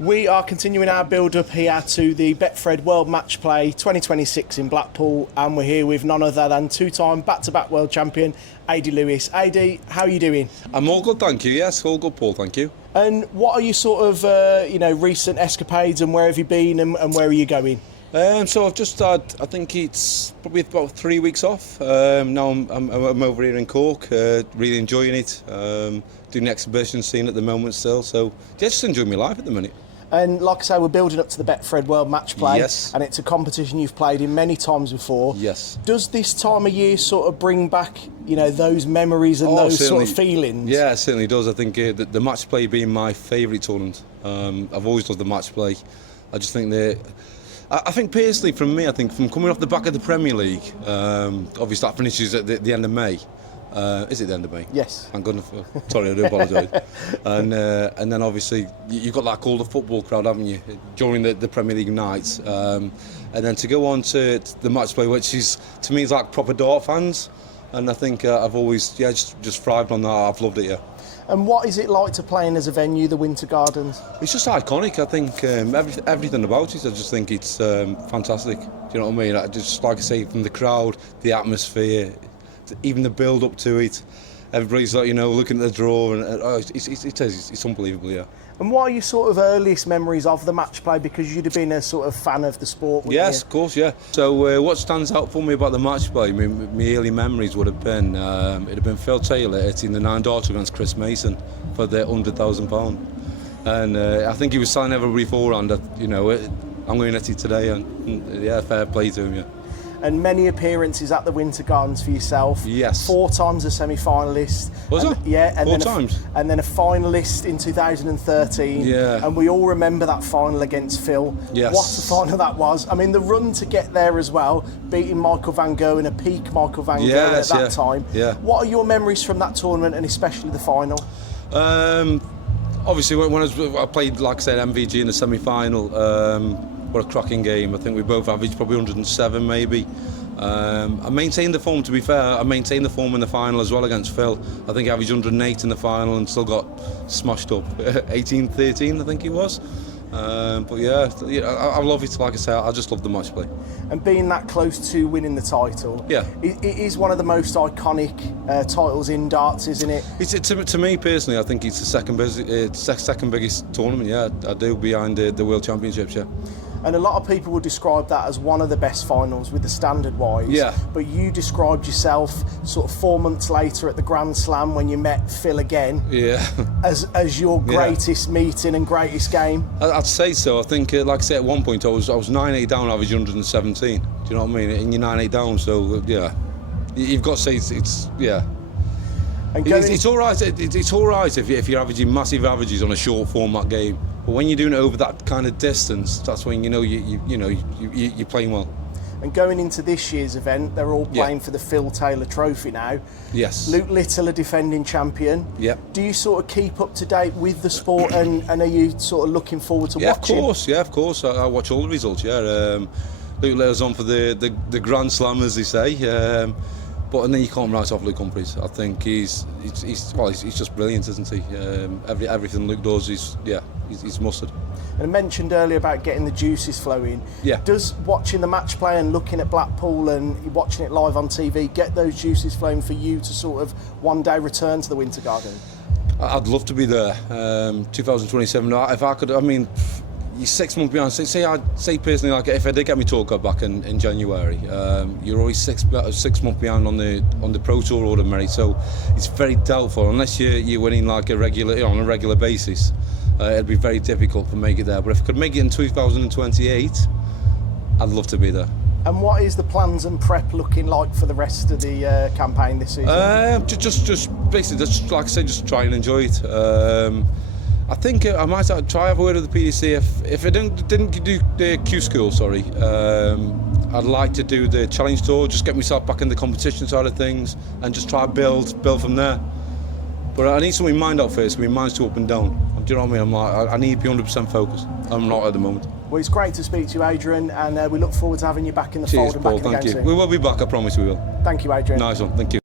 We are continuing our build-up here to the Betfred World Matchplay 2026 in Blackpool, and we're here with none other than two-time back-to-back World Champion, AD Lewis. AD, how are you doing? I'm all good, thank you. Yes, all good, Paul, thank you. And what are your sort of, recent escapades, and where have you been, and where are you going? So I've just had, I think it's probably about 3 weeks off. Now I'm over here in Cork, really enjoying it. Doing the exhibition scene at the moment still, so yeah, just enjoying my life at the minute. And like I say, we're building up to the Betfred World Matchplay, yes. And it's a competition you've played in many times before. Yes. Does this time of year sort of bring back, those memories and those certainly, sort of feelings? Yeah, it certainly does. I think the Matchplay being my favourite tournament. I've always loved the Matchplay. I just think I think personally, from me, I think from coming off the back of the Premier League, obviously that finishes at the end of May. Is it the end of May? Yes. Thank goodness. Sorry, I do apologise. and then obviously you've got that call the football crowd, haven't you, during the Premier League nights, and then to go on to the Matchplay, which is to me is like proper dart fans, and I think I've always just thrived on that. I've loved it. Yeah. And what is it like to play in as a venue, the Winter Gardens? It's just iconic. I think everything about it. I just think it's fantastic. Do you know what I mean? Just like I say, from the crowd, the atmosphere, even the build up to it, everybody's like looking at the draw, and it's unbelievable. Yeah. And what are your sort of earliest memories of the Matchplay? Because you'd have been a sort of fan of the sport, wouldn't you? Yes, of course, yeah. So what stands out for me about the Matchplay, my early memories would have been it'd have been Phil Taylor hitting the 9 darts against Chris Mason for the £100,000, and I think he was telling everybody beforehand that I'm going to hit it today, and yeah, fair play to him. Yeah. And many appearances at the Winter Gardens for yourself. Yes. 4 times a semi-finalist. Was it? Yeah. And 4 times. And then a finalist in 2013. Yeah. And we all remember that final against Phil. Yes. What a final that was. I mean, the run to get there as well, beating Michael van Gogh and a peak Michael van Gogh at that time. Yeah. What are your memories from that tournament, and especially the final? Obviously, when I played, like I said, MVG in the semi-final, what a cracking game. I think we both averaged probably 107 maybe. I maintained the form, to be fair. I maintained the form in the final as well against Phil. I think I averaged 108 in the final and still got smashed up. 18-13 I think it was. But yeah, I love it. Like I say, I just love the Matchplay. And being that close to winning the title, yeah, it is one of the most iconic titles in darts, isn't it? To me personally, I think it's the second biggest tournament. Yeah, I do, behind the World Championships. Yeah. And a lot of people would describe that as one of the best finals with the standard-wise. Yeah. But you described yourself sort of 4 months later at the Grand Slam when you met Phil again. Yeah. As your greatest meeting and greatest game. I'd say so. I think, like I say, at one point I was 9-8 down, average 117. Do you know what I mean? And you're 9-8 down, so yeah. You've got to say it's yeah. And it's all right. It's all right if you're averaging massive averages on a short format game. But when you're doing it over that kind of distance, that's when you're playing well. And going into this year's event, they're all playing for the Phil Taylor Trophy now. Yes. Luke Little, a defending champion. Yeah. Do you sort of keep up to date with the sport, and are you sort of looking forward to watching? Of course. I watch all the results. Yeah. Luke Little's on for the Grand Slam, as they say. And then you can't write off Luke Humphries. I think he's just brilliant, isn't he? Everything Luke does, he's mustard. And I mentioned earlier about getting the juices flowing. Yeah. Does watching the Matchplay and looking at Blackpool and watching it live on TV get those juices flowing for you to sort of one day return to the Winter Garden? I'd love to be there. 2027. If I could, I mean, you're 6 months behind. Say personally, like if I did get my tour card back in January, you're always 6 months behind on the Pro Tour order merit. So it's very doubtful unless you're winning like on a regular basis. It'd be very difficult to make it there. But if I could make it in 2028, I'd love to be there. And what is the plans and prep looking like for the rest of the campaign this season? Just basically, just like I said, just try and enjoy it. I think I might try have a word with the PDC. If I didn't do the Q School, I'd like to do the Challenge Tour, just get myself back in the competition side of things, and just try build from there. But I need something in mind out first. My mind's too up and down. Do you know what I mean? I need to be 100% focused. I'm not at the moment. Well, it's great to speak to you, Adrian, and we look forward to having you back in the fold and back in the game soon. We will be back, I promise we will. Thank you, Adrian. Nice one, thank you.